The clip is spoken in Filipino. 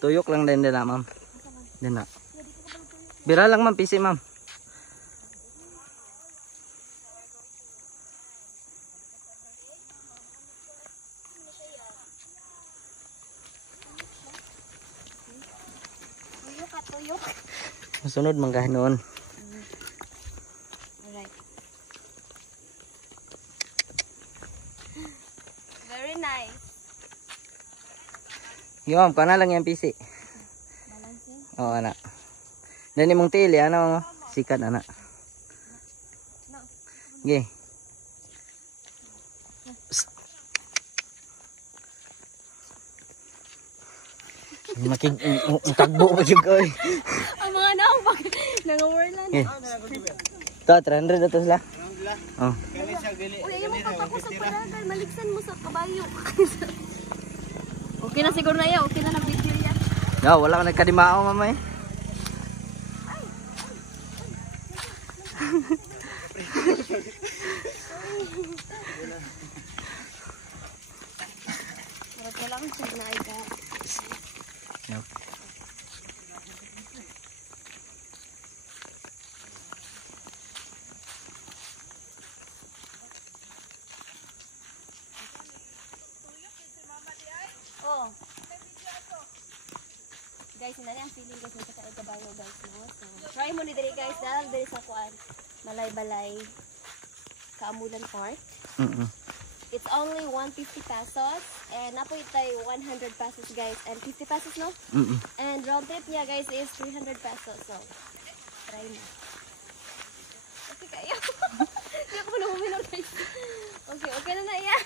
Tuyok lang din na ma'am. Din na. Bira lang ma'am, pisi ma'am. Tuyok at tuyok. Masunod manggahin noon. Alright. Very nice. Yo ma'am, kana lang yung pisi. Balancing. Oo, anak. Dani mong tili, ano, sikat, anak. Okay. Tagbo pa siya ko eh. Ang mga naong pag nangawarlan. Ito, 300 ito sila. Oh. Uy, ayaw mo pagkapos sa paragal. Maliksan mo sa kabayo. Okay na siguro na yan. Okay na ng video yan. Yo, wala ka nagkadimao mamay. Marap ka lang siya na ika. No. Oh. Guys, hindi ang feeling guys sa kabayo guys, no? So, try mo ni diri guys dahil diri sa kuan Malay-Balay Kaamulan Park. It's only 150 pesos and napoy tay 100 pesos guys and 50 pesos no? And round trip niya guys is 300 pesos. So, try mo. Okay kayo. Hindi ako na uminom guys. Okay, okay na na yan.